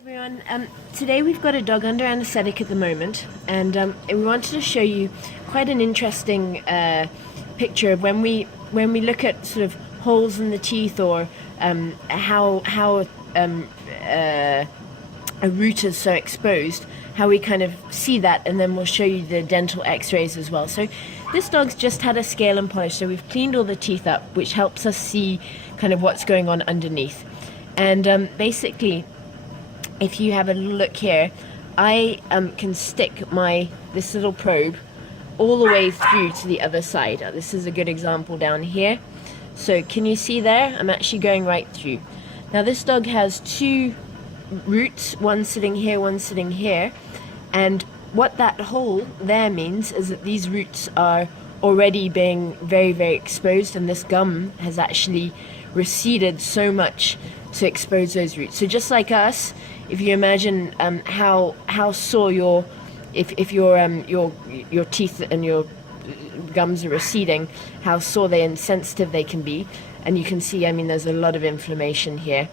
Everyone, today we've got a dog under anesthetic at the moment, and we wanted to show you quite an interesting picture of when we look at sort of holes in the teeth, or how a root is so exposed, how we kind of see that, and then we'll show you the dental x-rays as well. So this dog's just had a scale and polish, so we've cleaned all the teeth up, which helps us see kind of what's going on underneath. And basically, if you have a look here, I can stick this little probe all the way through to the other side. This is a good example down here. So can you see there? I'm actually going right through. Now this dog has two roots, one sitting here, one sitting here. And what that hole there means is that these roots are already being very, very exposed, and this gum has actually receded so much to expose those roots. So just like us, if you imagine how sore if your teeth and your gums are receding, how sore and sensitive they can be. And you can see, I mean, there's a lot of inflammation here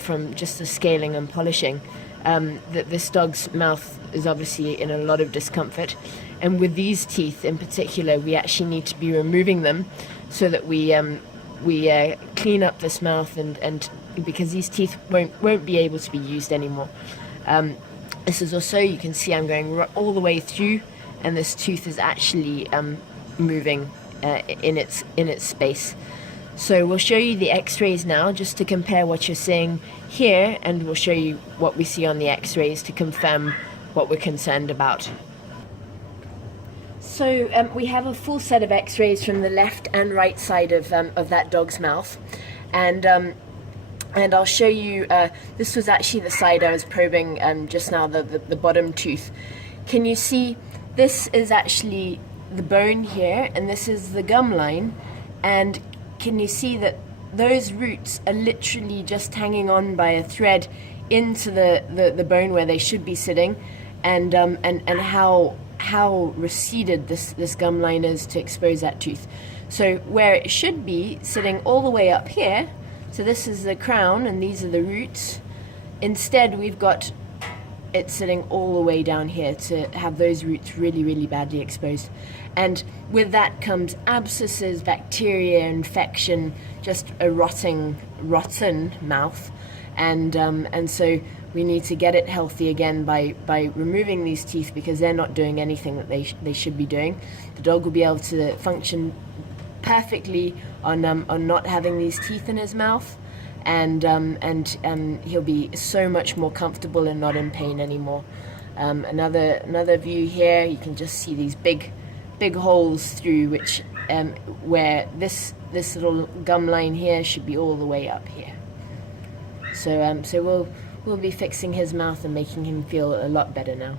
from just the scaling and polishing. That this dog's mouth is obviously in a lot of discomfort, and with these teeth in particular, we actually need to be removing them so that we clean up this mouth, and because these teeth won't be able to be used anymore. This is also, you can see I'm going all the way through, and this tooth is actually moving in its space. So we'll show you the x-rays now, just to compare what you're seeing here, and we'll show you what we see on the x-rays to confirm what we're concerned about. So we have a full set of x-rays from the left and right side of that dog's mouth, and I'll show you, this was actually the side I was probing just now, the bottom tooth. Can you see, this is actually the bone here, and this is the gum line, and can you see that those roots are literally just hanging on by a thread into the bone where they should be sitting, and how receded this gum line is to expose that tooth. So where it should be sitting all the way up here, so this is the crown and these are the roots, instead we've got it sitting all the way down here to have those roots really, really badly exposed. And with that comes abscesses, bacteria, infection, just a rotten mouth. And so we need to get it healthy again by removing these teeth, because they're not doing anything that they should be doing. The dog will be able to function perfectly on not having these teeth in his mouth, and he'll be so much more comfortable and not in pain anymore. Another view here, you can just see these big holes through which where this little gum line here should be all the way up here. So we'll be fixing his mouth and making him feel a lot better now.